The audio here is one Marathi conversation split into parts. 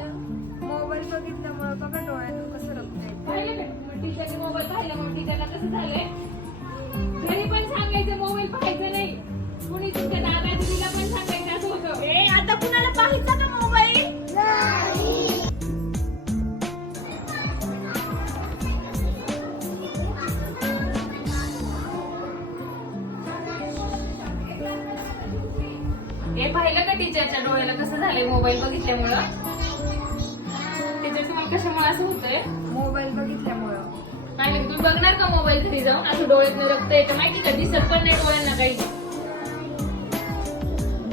मोबाईल बघितल्यामुळे बघा डोळ्यातून कसं रक्त येतं. टीचरने मोबाईल पाहिल्यामुळे टीचरला कसं झालंय, घरी पण सांगायचं मोबाईल पाहायचं नाही, कुणी तुमच्या दादा दिदीला पण सांगायचं असं होतं. आता कुणाला पाहायचा का मोबाईल? हे पाहिलं का टीचरच्या डोळ्याला कसं झालंय मोबाईल बघितल्यामुळं? टीचर तुम्हाला कशामुळे असं होतंय? मोबाईल बघितल्यामुळं. नाही नाही, तुम्ही बघणार का मोबाईल घरी जाऊन? असं डोळ्यात रक्त येतं माहिती का? दिसत पण नाही डोळ्यांना काही.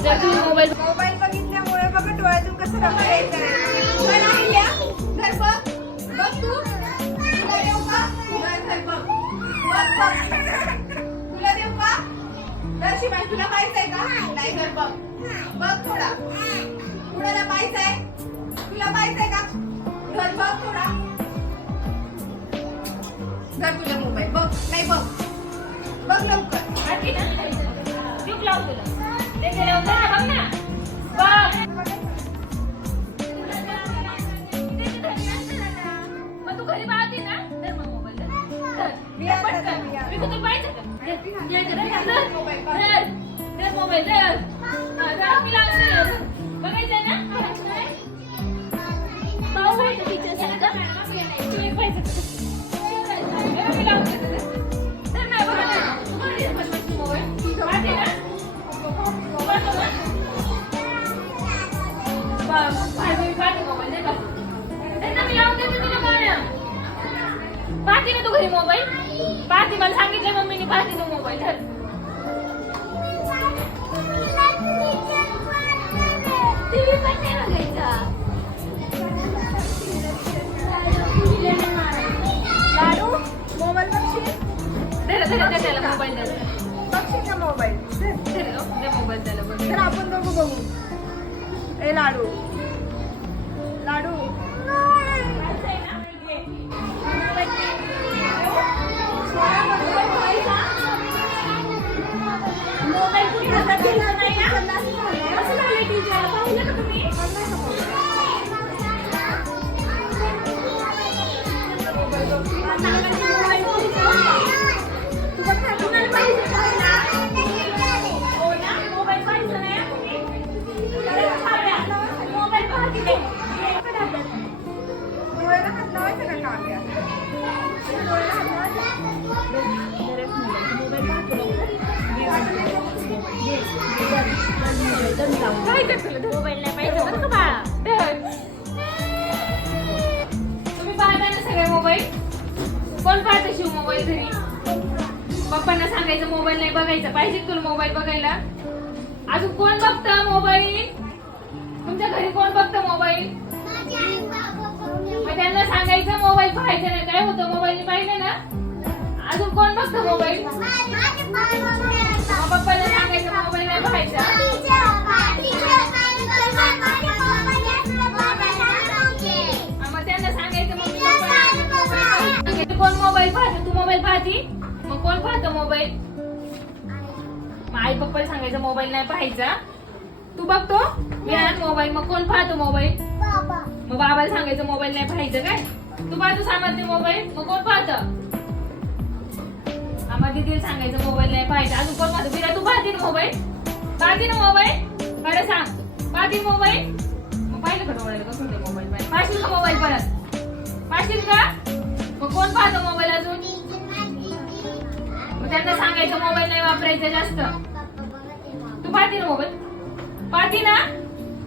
जर तुम्ही मोबाईल बघितल्यामुळे बघा डोळ्यातून कसं रक्त येतं. घर बघ, बघ तू. तुला देऊ का? घर बघ. बघ बघ. तुला देऊ का? दर्शिबाई तुला पाहिजे का? नाही घर बघ. बघ थोडा. कुणाला पाहिजे? तुला पाहिजे का? घर बघ थोडा. घर तुला मोबाईल बघ. नाही बघ. बघ लवकर. क्लिक लाव तुला. ते लावतं ना, बघ ना. बघ. मग तू घरी पाहते ना? तर मग मोबाईल धर. मी आता धर. मी मी तुला पाहिजे का? धर मोबाईल मोबाईल धर. मी लावते. बघायचंय ना? पाहू पाहिजे टीचर सारखं. तू एक पाहिजे का? मी लावते. धर ना, बघा ना. तू घरी बसवायची मोबाईल. पाहते ना? पाहते ना तू घरी मोबाईल? पाहते, मला सांगितलं मम्मीने, पाहते तू मोबाईल. धर. टीव्ही पण नाही बघायचा. लाडू मोबाईल बघशील? धर त्याला मोबाईल द्या. बघशील का मोबाईल? धर मोबाईल त्याला बघ. तर आपण दोघं बघू. ए लाडू लाडू मोबाईल कुठे हातात घ्यायचा नाही ना? कसं झालंय टीचर? पाहिलं का तुम्ही? डोळ्याला हात लावायचा का काव्या? डोळ्याला हात काय करतो? मोबाईल नाही पाहिजे बरं का बाळा. तुम्ही पाहता ना सगळे मोबाईल? कोण पाहतं शिव मोबाईल घरी? पप्पांना सांगायचं मोबाईल नाही बघायचा. पाहिजे तुला मोबाईल बघायला? अजून कोण बघतं मोबाईल? तुमच्या घरी कोण बघतं मोबाईल? मग त्यांना सांगायचं मोबाईल पाहायचं नाही. काय होतं मोबाईल पाहिलं ना? अजून कोण बघतं मोबाईल? पप्पाला सांगायचं मोबाईल नाही पाहायचा. मग त्यांना सांगायचं कोण मोबाईल पाहतो? तू मोबाईल पाहती? मग कोण पाहतं मोबाईल? मग आई पप्पाला सांगायचं मोबाईल नाही पाहायचा. तू बघतो मी मोबाईल, मग कोण पाहतो मोबाईल? मग बाबाला सांगायचं मोबाईल नाही पाहायचं. काय तू पाहतो सामर्थ्य मोबाईल? मग कोण पाहतं? आम्हा दीदीला सांगायचं मोबाईल नाही पाहायचं. अजून कोण पाहतो? बिरा तू पाहते ना मोबाईल? पाहते ना मोबाईल? बरं सांग, पाहते मोबाईल? मग पाहिलं का डोळ्याला कसं होतं मोबाईल पाहिजे? पाहशील का मोबाईल परत? पाहशील का? मग कोण पाहतो मोबाईल अजून? मग त्यांना सांगायचं मोबाईल नाही वापरायचं जास्त. तू पाहते ना मोबाईल? पाहते ना?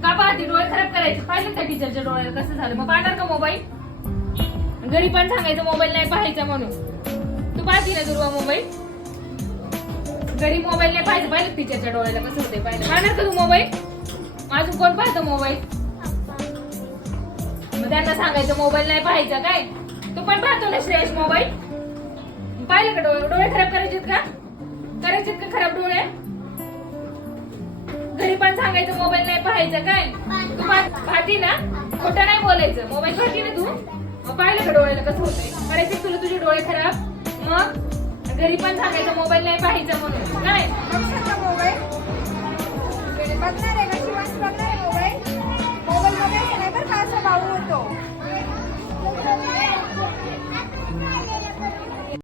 का पाहते? डोळे खराब करायचे. पाहिलं का टीचरच्या डोळ्याला कसं झालं? मग पाहणार का मोबाईल? घरी पण सांगायचं मोबाईल नाही पाहायचा म्हणून. तू पाहते ना दुर्वा मोबाईल? घरी मोबाईल नाही पाहायचं. पाहिलं टीचरच्या डोळ्याला कसं होते? पाहिलं? पाहणार का तू मोबाईल? अजून कोण पाहतं मोबाईल? मग त्यांना सांगायचं मोबाईल नाही पाहायचा. काय तू पण पाहतो ना श्रेयश मोबाईल? पाहिलं का डोळे खराब करायचेत का? करायचेत का खराब डोळे? घरी पण सांगायचं मोबाईल नाही पाहायचं. काय तू पाहती ना? खोटं नाही बोलायचं. मोबाईल पाहती ना तू? मग पाहिलं का डोळ्याला कसं होतंय? करायचे तुला तुझे डोळे खराब? मग घरी पण सांगायचं मोबाईल नाही पाहायचं म्हणून. काय मोबाईल बघणार आहे का? शिवांश बघणार आहे मोबाईल? मोबाईल बघायचा नाही बरं का?